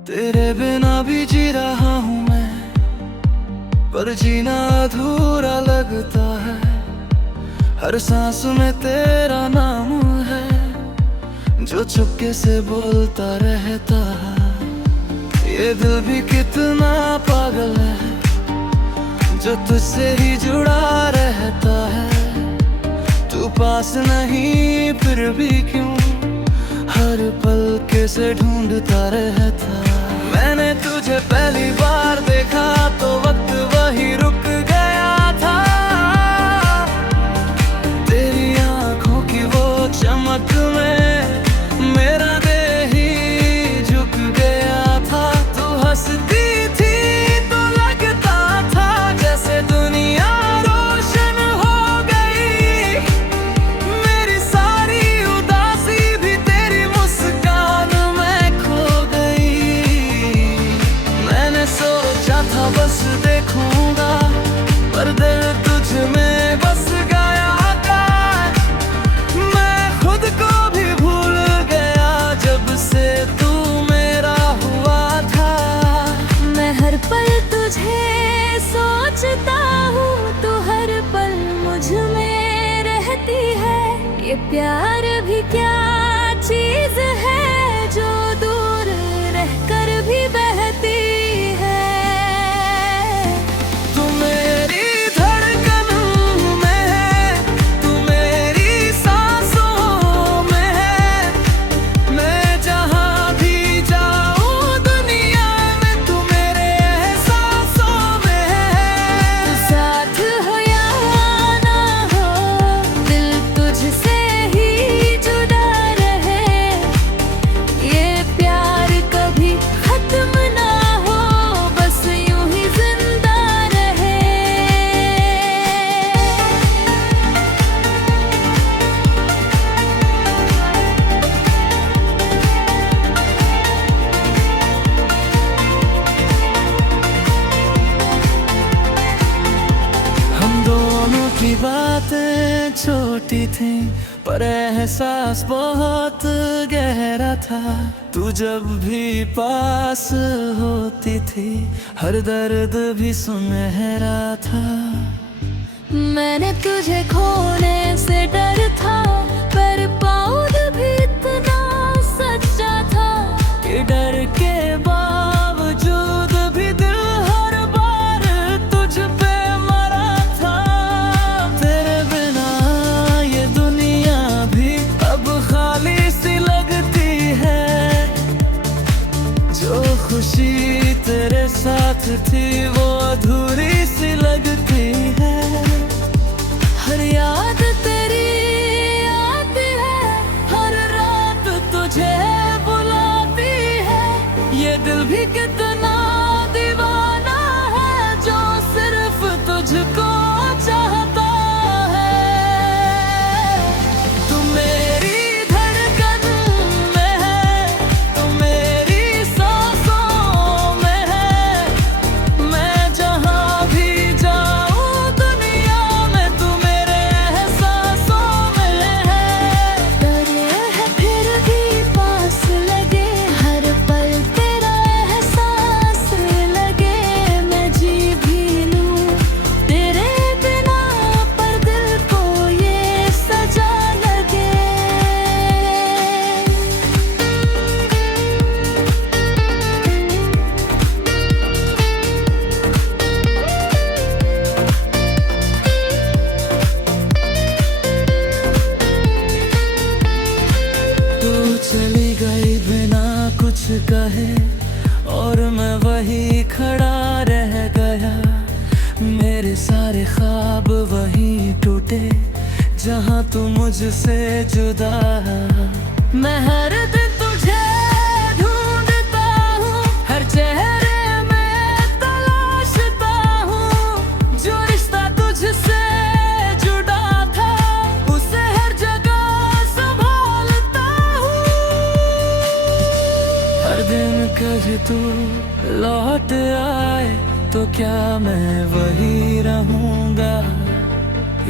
तेरे बिना भी जी रहा हूँ मैं, पर जीना अधूरा लगता है। हर सांस में तेरा नाम है, जो चुपके से बोलता रहता है। ये दिल भी कितना पागल है, जो तुझसे ही जुड़ा रहता है। तू पास नहीं फिर भी क्यों हर पल कैसे ढूंढता रहता। मैंने तुझे पहली बार देखा तो वक्त वही रुक गया था। तेरी आंखों की वो चमक में मेरा देह ही झुक गया था। तू हंसती थी तो लगता था जैसे दुनिया रोशन हो गई। मेरी सारी उदासी भी तेरी मुस्कान में खो गई। मैंने सोचा था बस देखूंगा, पर दिल तुझ में बस गया था। मैं खुद को भी भूल गया जब से तू मेरा हुआ था। मैं हर पल तुझे सोचता हूँ, तू हर पल मुझ में रहती है। ये प्यार भी क्या चीज है, जो दूर रहकर भी बहती है। तू मेरी धड़कन में है, तू मेरी सांसों में है। मैं जहाँ भी जाऊँ दुनिया में, तू मेरे एहसासों में है। साथ हो या ना हो, दिल तुझसे ही जुड़ा रहे। ये प्यार कभी खत्म ना हो, बस यूं ही जिंदा रहे। हम दोनों की बातें छोटी थी, पर एहसास बहुत गहरा था। तू जब भी पास होती थी, हर दर्द भी सुनहरा था। मैंने तुझे खोने से डर था, पर पाऊँ भी इतना सच्चा था कि डर के बावजूद भी दिल हर बार तुझ पे मरा था। तेरे बिना ये दुनिया भी अब खाली सी लगती है। जो खुशी तेरे साथ थी वो अधूरी सी लगती है। हर याद तेरी आती है, हर रात तुझे बुलाती है। ये दिल भी कितना दीवाना है, जो सिर्फ तुझको चाहता है। तू मेरी धड़कन में है, तू मेरी सांसों में है। मैं जहाँ भी जाऊँ दुनिया में, तू मेरे एहसासों में है। डरे है फिर भी पास लगे, हर पल तेरा एहसास लगे। मैं जी भी लूँ तेरे बिना, पर दिल को ये सजा लगे। तू चली गई बिना कुछ कहे, और मैं वही खड़ा रह गया। मेरे सारे ख्वाब वहीं टूटे, जहाँ तू मुझसे जुदा। मैं हर दिन तुझे ढूंढता हूँ, हर चेहरे में तलाशता हूँ। जो रिश्ता तुझसे जुड़ा था, उसे हर जगह संभालता हूँ। हर दिन कभी तू लौट आए तो क्या मैं वही रहूँगा,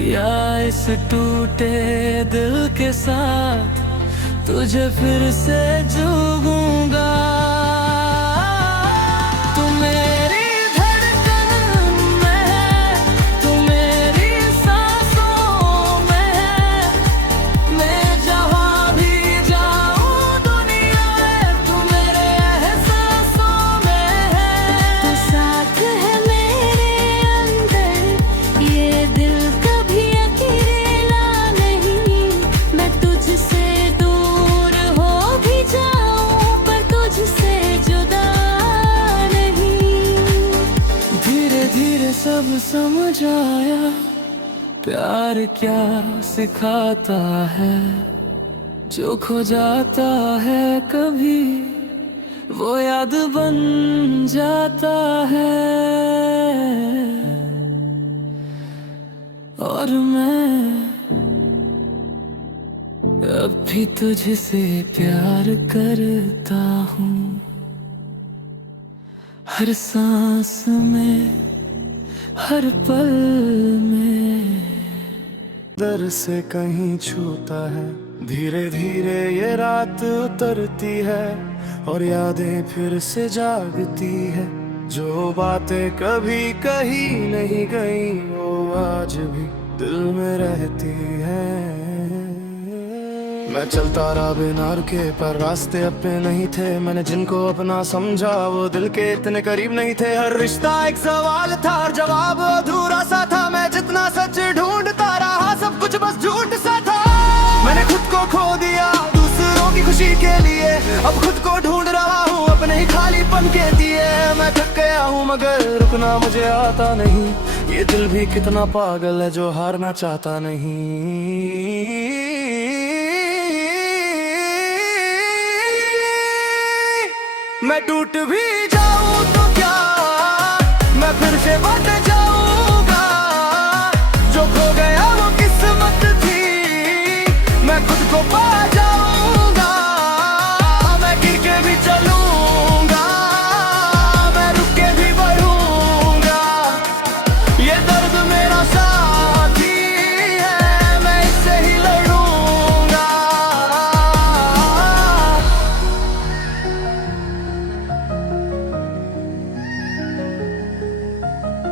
या इस टूटे दिल के साथ तुझे फिर से जूगूंगा। अब समझ आया प्यार क्या सिखाता है। जो खो जाता है कभी वो याद बन जाता है। और मैं अब भी तुझसे प्यार करता हूँ, हर सांस में हर पल में। दर से कहीं छूता है, धीरे धीरे ये रात उतरती है और यादें फिर से जागती है। जो बातें कभी कही नहीं गई वो आज भी दिल में रहती है। मैं चलता रहा बिना रुके पर रास्ते अपने नहीं थे। मैंने जिनको अपना समझा वो दिल के इतने करीब नहीं थे। हर रिश्ता एक सवाल था और जवाब अधूरा सा था। मैं जितना सच ढूंढता रहा सब कुछ बस झूठ सा था। मैंने खुद को खो दिया दूसरों की खुशी के लिए, अब खुद को ढूंढ रहा हूँ अपने ही खालीपन के दिए। मैं थक गया हूँ मगर रुकना मुझे आता नहीं। ये दिल भी कितना पागल है जो हारना चाहता नहीं। मैं टूट भी जाऊं तो क्या, मैं फिर से बच जाऊंगा। जो खो गया वो किस्मत थी, मैं खुद को पा जाऊंगा। मैं गिर के भी चलूंगा, मैं रुक के भी बढ़ूंगा। ये दर्द मेरा साथी है, मैं इससे ही लड़ूंगा।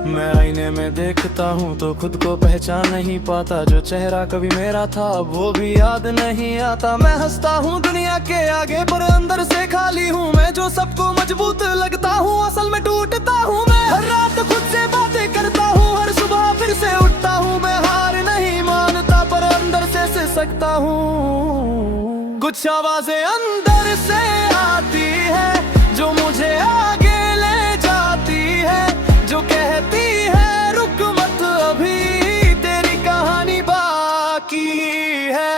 मैं आईने में देखता हूँ तो खुद को पहचान नहीं पाता। जो चेहरा कभी मेरा था अब वो भी याद नहीं आता। मैं हंसता हूँ दुनिया के आगे पर अंदर से खाली हूँ मैं। जो सबको मजबूत लगता हूँ असल में टूटता हूँ मैं। हर रात खुद से बातें करता हूँ, हर सुबह फिर से उठता हूँ। मैं हार नहीं मानता पर अंदर से सिसकता हूँ। कुछ आवाजें अंदर से आती है जो मुझे आगे ले जाती है। जो कहती है रुक मत अभी तेरी कहानी बाकी है।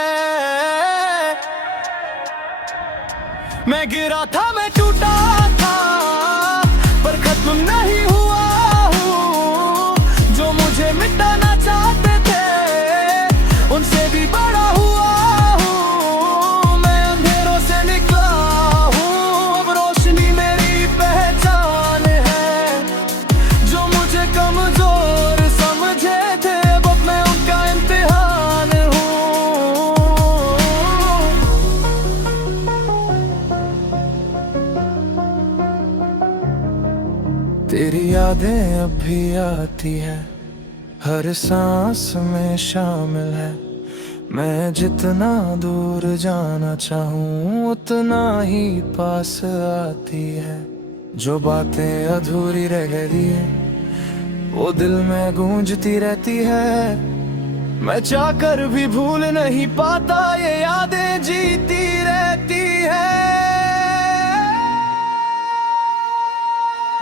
मैं गिरा था मैं टूटा था पर खत्म नहीं हुआ हूँ। जो मुझे मिटाना चाहते थे उनसे भी बड़ा हुआ हूँ। मैं अंधेरों से निकला हूँ, अब रोशनी मेरी पहचान है। जो मुझे कमजोर समझे थे अब मैं उनका इम्तिहान हूँ। तेरी यादें अब भी आती है, हर सांस में शामिल है। मैं जितना दूर जाना चाहूँ उतना ही पास आती है। जो बातें अधूरी रह गई है वो दिल में गूंजती रहती है। मैं चाहकर भी भूल नहीं पाता, ये यादें जीती रहती है।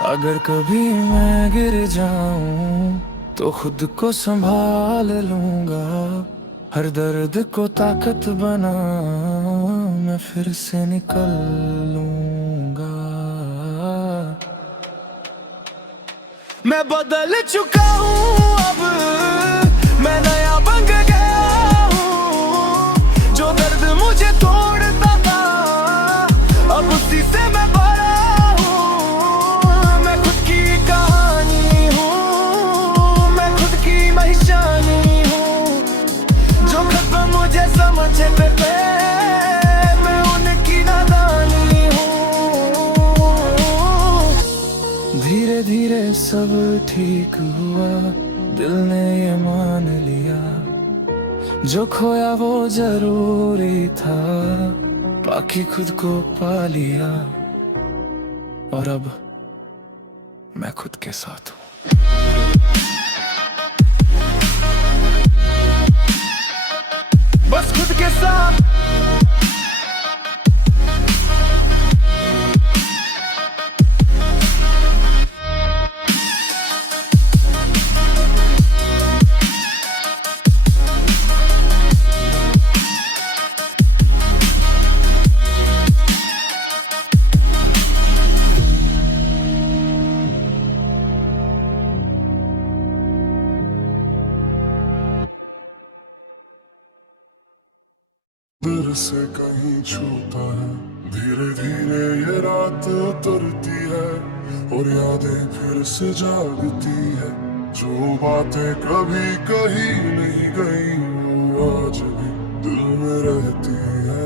अगर कभी मैं गिर जाऊं तो खुद को संभाल लूंगा। हर दर्द को ताकत बना मैं फिर से निकल लूंगा। मैं बदल चुका हूँ अब, मैं नया बन गया हूँ। जो दर्द मुझे तोड़ता था अब उसी से मैं बड़ा हूँ। मैं खुद की कहानी हूँ, मैं खुद की परेशानी हूँ। जो खत्म मुझे समझते थे मैं उनकी नादानी हूँ। धीरे धीरे सब ठीक हुआ, दिल ने ये मान लिया। जो खोया वो जरूरी था, बाकी खुद को पा लिया। और अब मैं खुद के साथ हूँ। बस खुद के साथ। नजर से कहीं छूता है। धीरे धीरे ये रात उतरती है और यादें फिर से जागती है। जो बातें कभी कही नहीं गई वो आज भी दिल में रहती है।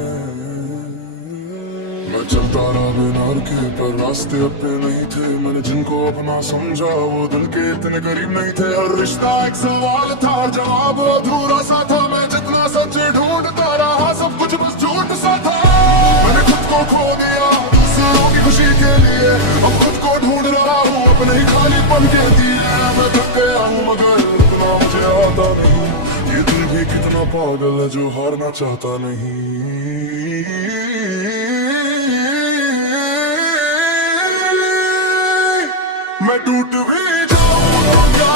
मैं चलता रहा बिना रुके पर रास्ते अपने नहीं थे। मैंने जिनको अपना समझा वो दिल के इतने करीब नहीं थे। हर रिश्ता एक सवाल था, जवाब अधूरा सा था। मैं जितना सच ढूंढता रहा सब कुछ बस झूठ सा था। मैंने खुद को खो दिया दूसरों की खुशी के लिए। अब खुद को ढूंढ रहा हूँ अपने ही खालीपन के दिए। मैं थक गया हूँ मगर इतना मुझे आता नहीं। ये दिल भी कितना पागल है जो हारना चाहता नहीं। मैं टूट भी जाऊंगा,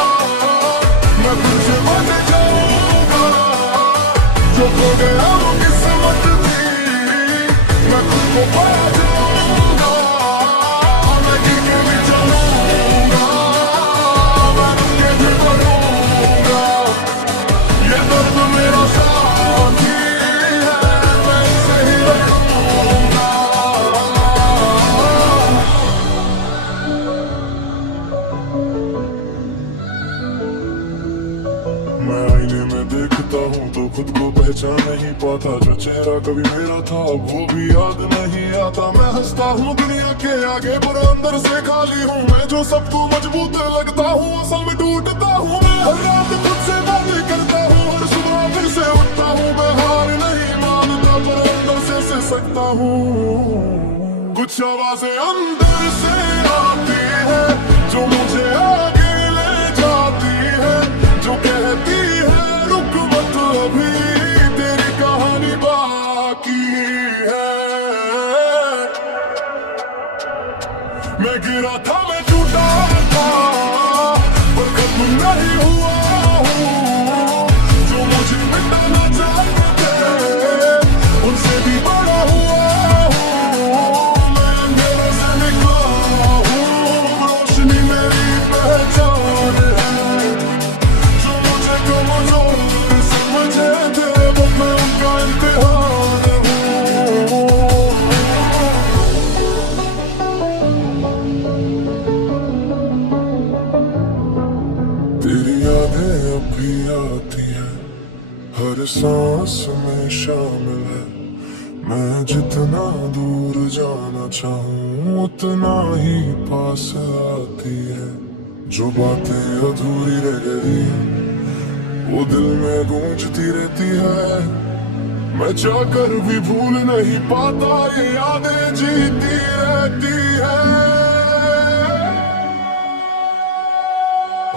मैं फिर से बन जाऊंगा। जो खो गया वो किस्मत थी, मैं खुद को पा जाऊंगा। मैं गिर के भी चलूंगा, मैं रुक के भी बढ़ूंगा। ये दर्द मेरा साथी है, मैं इसे ही रखूंगा। मैं आईने में देखता हूँ तो खुद को पहचान नहीं पाता। जो चेहरा कभी मेरा था अब वो भी याद नहीं आता। मैं हंसता हूँ दुनिया के आगे पर अंदर से खाली हूँ। मैं जो सबको मजबूत लगता हूँ असल में टूटता हूँ। मैं हर रात खुद से बातें करता हूँ, हर सुबह फिर से उठता हूँ। मैं हार नहीं मानता पर अंदर से सिसकता हूँ। कुछ आवाजें अंदर से आती है जो मुझे आगे ले जाती है। जो कहती है रुक मत अभी तेरी कहानी बाकी है। मैं गिरा था मैं टूटा था पर खत्म नहीं हुआ हूँ। जो मुझे मिटाना चाहते उनसे भी बड़ा हुआ हूँ। मैं अंधेरे से निकला हूँ, रोशनी मेरी पहचान है। समझे थे वो मैं उनका इम्तिहान हूँ। तेरी यादें अब भी आती है, हर सांस में शामिल है। मैं जितना दूर जाना चाहूँ उतना ही पास आती है। जो बातें अधूरी रह गई वो दिल में गूंजती रहती है। मैं चाहकर भी भूल नहीं पाता, ये यादें जीती रहती है।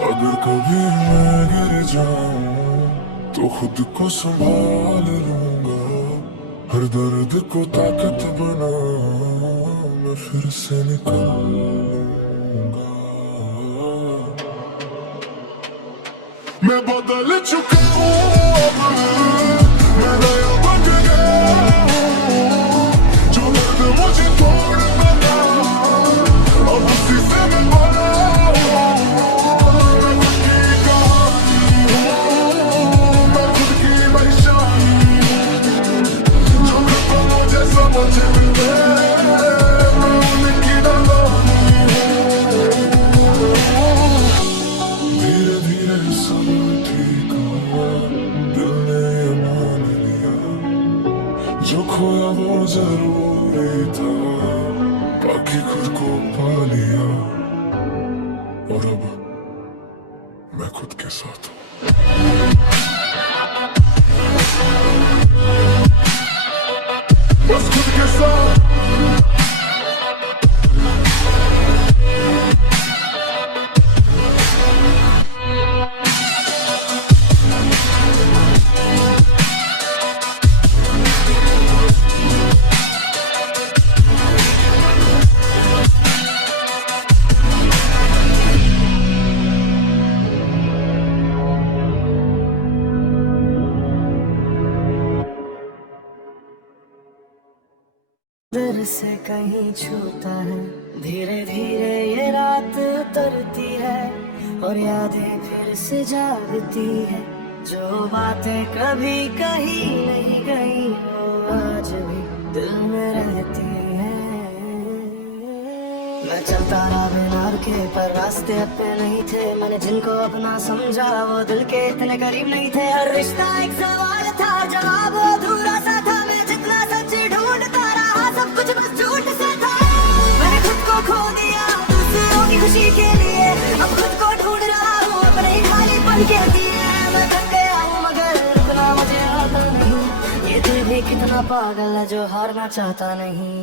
अगर कभी मैं गिर जाऊं तो खुद को संभाल लूंगा। हर दर्द को ताकत बना मैं फिर से निकल लूंगा। मैं बदल चुका हूँ अब, मैं नया बन गया हूँ। जो दर्द मुझे तोड़ बना अब उसी से मैं बना हूँ। मैं खुद की कहानी हूँ, मैं खुद की परेशानी हूँ। जो खत्म मुझे समझ में मैं उनकी नादानी हूँ। धीरे धीरे सब ठीक हुआ, दिल ने ये मान लिया। जो खोया वो जरूरी था, बाकी खुद को पा लिया। और अब मैं खुद के साथ हूँ। बस खुद के साथ। नजर से कहीं छूता है, धीरे धीरे ये रात उतरती है और यादें फिर से जागती है। जो बातें कभी कही नहीं गई वो आज भी दिल में रहती है। मैं चलता रहा बिना रुके पर रास्ते अपने नहीं थे, मैंने जिनको अपना समझा वो दिल के इतने करीब नहीं थे। हर रिश्ता एक सवाल था, जवाब अधूरा सा था। मैं जितना सच ढूंढता रहा सब कुछ बस झूठ सा था। मैंने खुद को खो दिया दूसरों की खुशी के लिए, अब खुद को ढूंढ रहा हूँ अपने खालीपन के लिए। मैं थक गया हूँ मगर रुकना मुझे आता नहीं, ये दिल भी कितना पागल है जो हारना चाहता नहीं।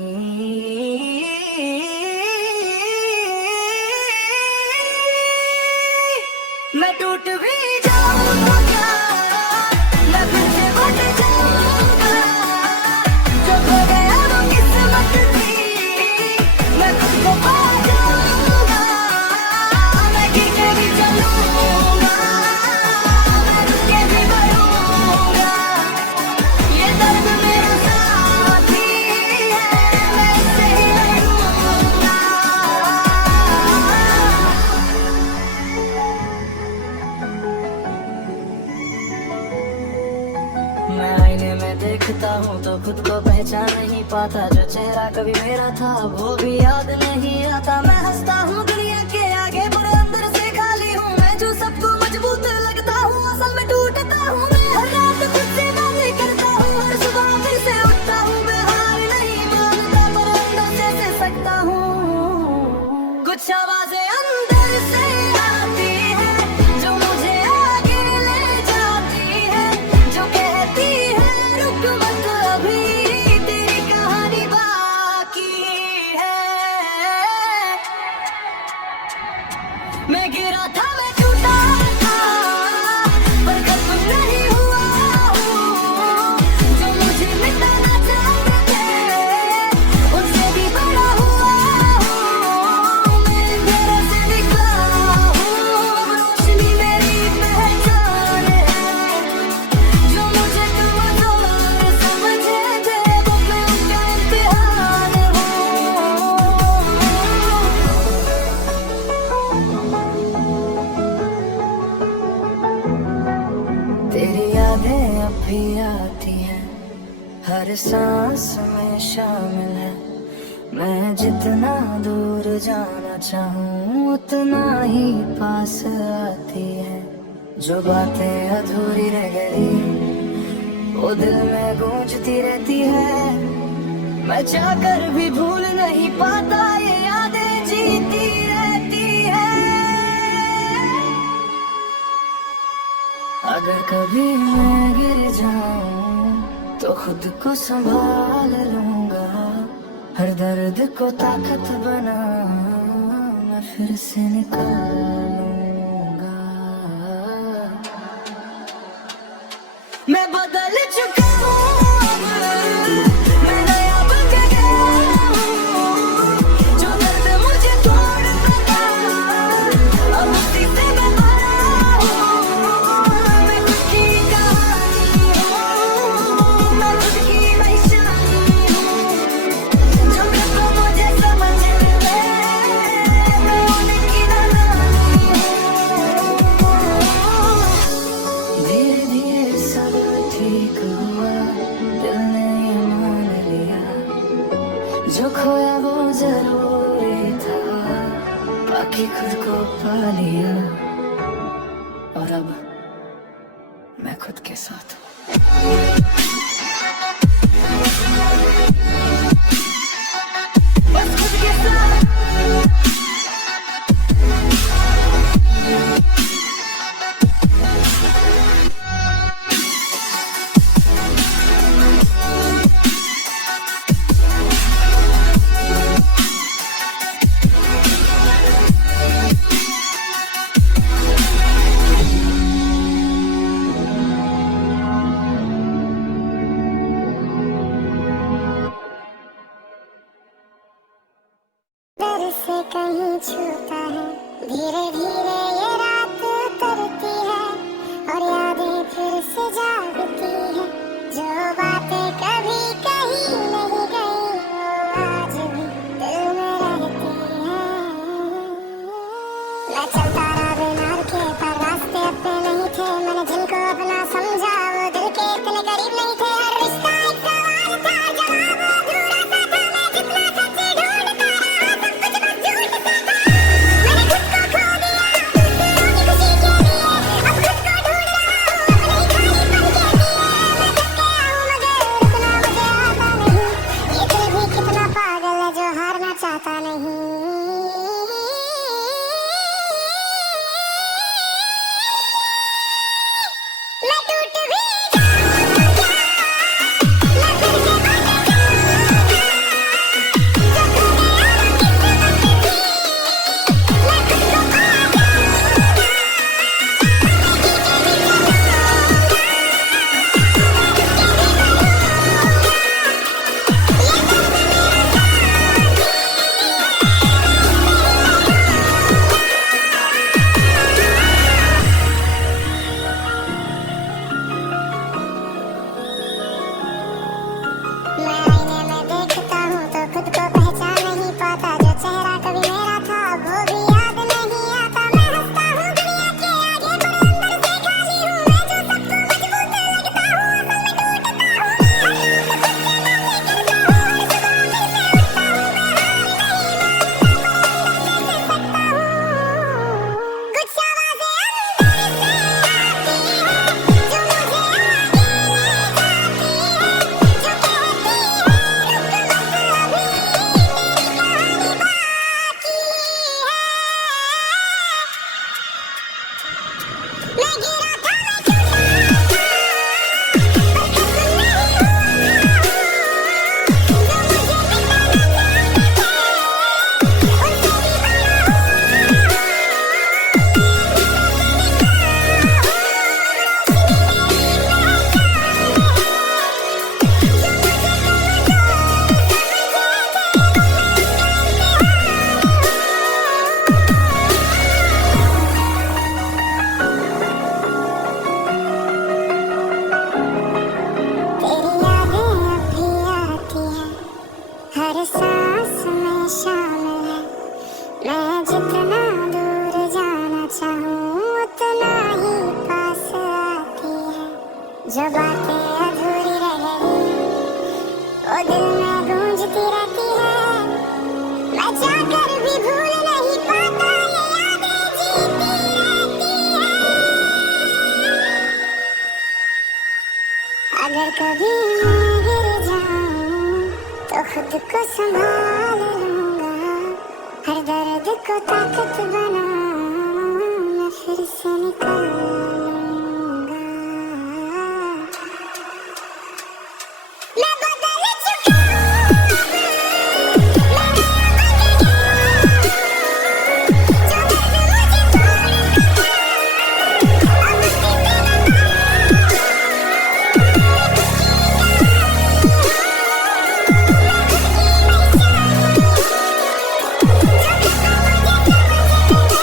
मैं टूट भी जाऊंगा, मैं फिर से बट जाऊंगा। जो खो गया वो किस्मत थी, मैं खुद को पा जाऊंगा। मैं गिर के भी चलूंगा, मैं रुक के भी बढ़ूंगा। ये दर्द मेरा साथी है, मैं इससे ही लड़ूंगा। मैं आईने में देखता हूँ तो खुद को पहचान नहीं पाता। जो चेहरा कभी मेरा था वो भी याद नहीं आता। मैं हंसता हूँ दुनिया के आगे पर अंदर से खाली हूँ। मैं जो सबको मजबूत लगता हूँ असल में टूटता हूँ। मैं हर रात खुद से बातें करता हूँ, हर सुबह फिर से उठता हूँ। मैं हार नहीं मानता पर अंदर से सकता हूँ। कुछ आवाजें अंदर से आती है जो मुझे आगे ले जाती है, जो कहती है रुक मत अभी तेरी कहानी बाकी है। मैं गिरा था मैं टूटा था पर खत्म नहीं हुआ हूँ। जो मुझे मिटाना चाहते थे उनसे भी बड़ा हुआ हूँ। मैं अंधेरे से निकला हूँ, रोशनी मेरी पहचान है। जो मुझे कमजोर समझे थे वो मैं उनका इम्तिहान हूँ। तेरी यादें अब भी आती हैं, हर सांस में शामिल है। मैं जितना दूर जाना चाहूँ उतना ही पास आती है। जो बातें अधूरी रह गई वो दिल में गूंजती रहती है। मैं चाहकर भी भूल नहीं पाता, ये यादें जीती रहती है। अगर कभी मैं गिर जाऊं तो खुद को संभाल लूंगा। हर दर्द को ताकत बना मैं फिर से निकल लूंगा। मैं बदल चुका हूँ अब, मैं नया बन गया हूँ। जो दर्द मुझे तोड़ता था अब उसी से मैं भरा हूँ। मैं खुद की कहानी हूँ, मैं खुद की निशानी हूँ। जो कब मुझे समझ ले मैं उनकी नानी हूँ। धीरे धीरे सब ठीक हुआ, दिल ने ये मान लिया। जो खोया वो जरूरी था, बाकी खुद को पा लिया। और अब मैं खुद के साथ हूँ। बस खुद के साथ। डर से कहीं छूता है, धीरे धीरे ये रात उतरती है और यादें फिर से जागती है। जो बातें कभी कही नहीं गई वो आज भी दिल में रहती है। मैं चलता रहा बिना रुके पर रास्ते अपने नहीं थे। मैंने जिनको अपना समझा वो दिल के इतने करीब नहीं थे। हर रिश्ता एक सवाल था, चाहता नहीं। मैं टूट भी जाऊं क्या, मैं फिर से बन जाऊंगा। जो तूने किस्मत थी, मैं खुद को खो जाऊंगा। मैं आईने में देखता हूँ तो खुद को पहचान नहीं पाता। जो चेहरा कभी मेरा था अब वो भी याद नहीं आता। मैं हंसता हूँ दुनिया के आगे पर अंदर से खाली हूँ। मैं जो सबको मजबूत लगता हूँ असल में टूटता हूँ। हर रोज खुद के नाम करता हूँ, हर सुबह फिर से उठता हूँ। मैं हार नहीं मानता, मैं अंदर से सकता हूँ। कुछ आवाज़ें अंदर से आती हैं जो मुझे आगे ले जाती हैं, जो कहती हैं रुक मत अभी मेरी कहानी बाकी है। मैं गिरा था, मैं टूटा था, पर खत्म नहीं हुआ हूँ। जो मुझे मिटाना चाहते थे उनसे भी तेरी यादें अब भी आती हैं, हर सांस में शामिल है। मैं जितना दूर जाना चाहूँ उतना ही पास आती है। जो बातें अधूरी रह गई वो दिल में गूंजती रहती है। मैं चाहकर भी भूल नहीं पाता, ये यादें जीती रहती हैं। अगर कभी मैं गिर जाऊं तो खुद को संभाल लूंगा। हर दर्द को ताकत बना मैं फिर से निकल लूंगा। मैं बदल चुका हूँ अब, मैं नया बन गया हूँ। जो दर्द मुझे तोड़ता था अब उसकी बिना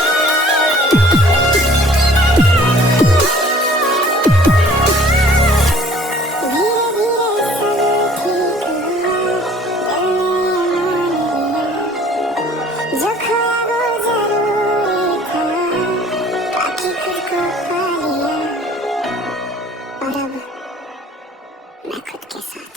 जो खोया वो जरूरी था, बाकी खुद को पा लिया। और अब मैं खुद के साथ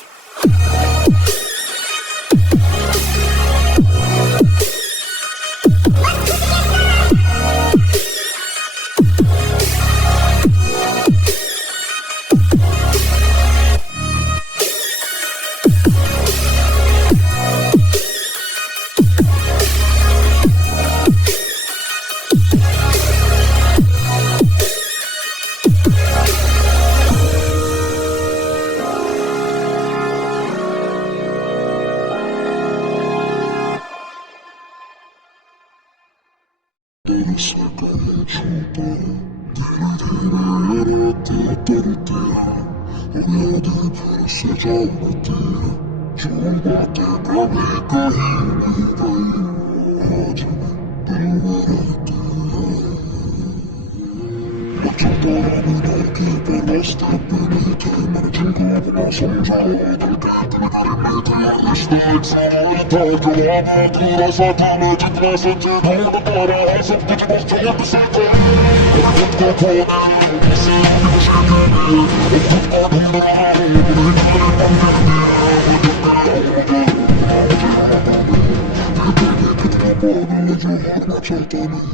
तेरे से कहीं छूटे धीरे धीरे ये रातें उतरती हैं और यादें फिर से जागती हैं। जो बातें कभी कही नहीं गई आज दिल में रहती हैं। बच्चों द्वारा मिलने की पर रास्ते पे नहीं थे, मैंने जिनको अपना समझा दिल के इतने में थे। रिश्ता एक सामान था कि वहाँ पे तेरा साथ में जितना सच्चे ढूंढ पा रहा है सब कुछ बस झूठ से था। और खुद को खोने किसी की मुश्किल में अब खुद को ढूंढ रहा हूँ नहीं तेरे मंदिर में मुझे तेरा मुझे कितना पागल जो हारना चाहता नहीं।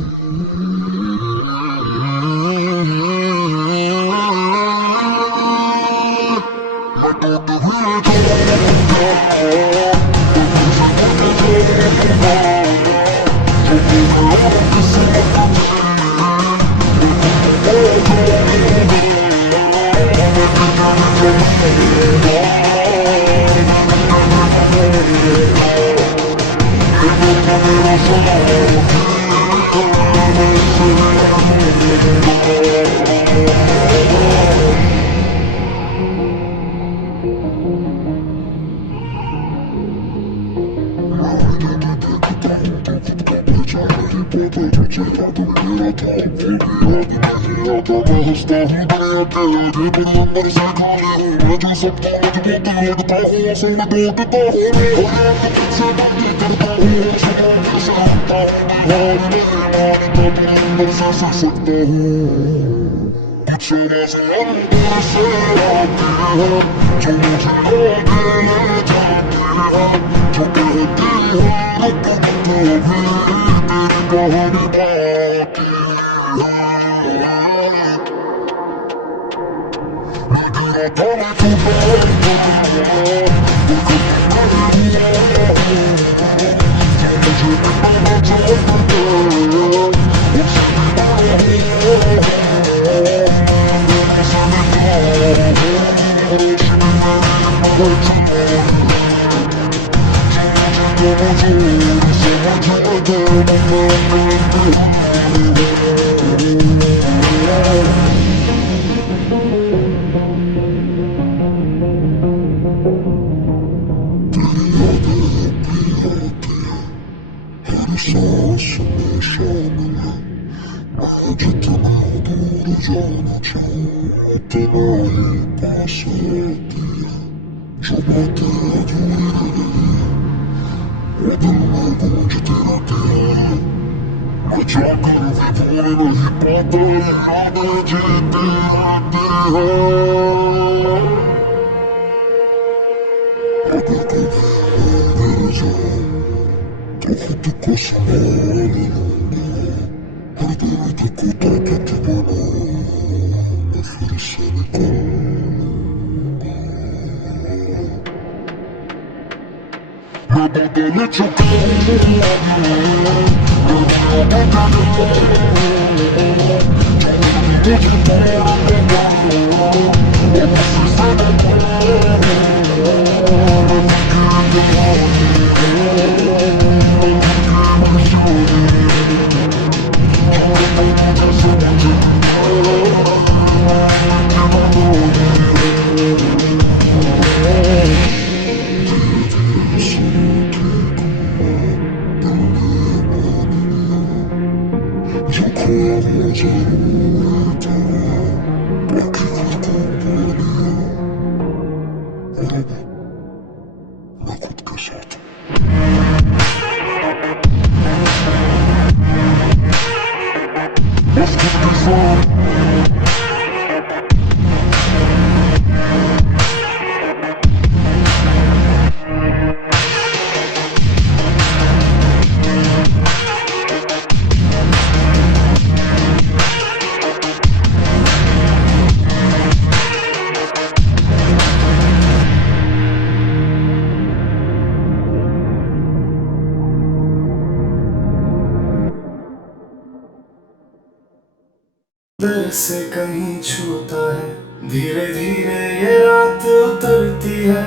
दिल से कहीं छूता है, धीरे धीरे ये रात उतरती है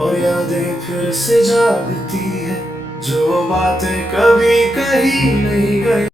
और यादें फिर से जागती है, जो बातें कभी कही नहीं गई।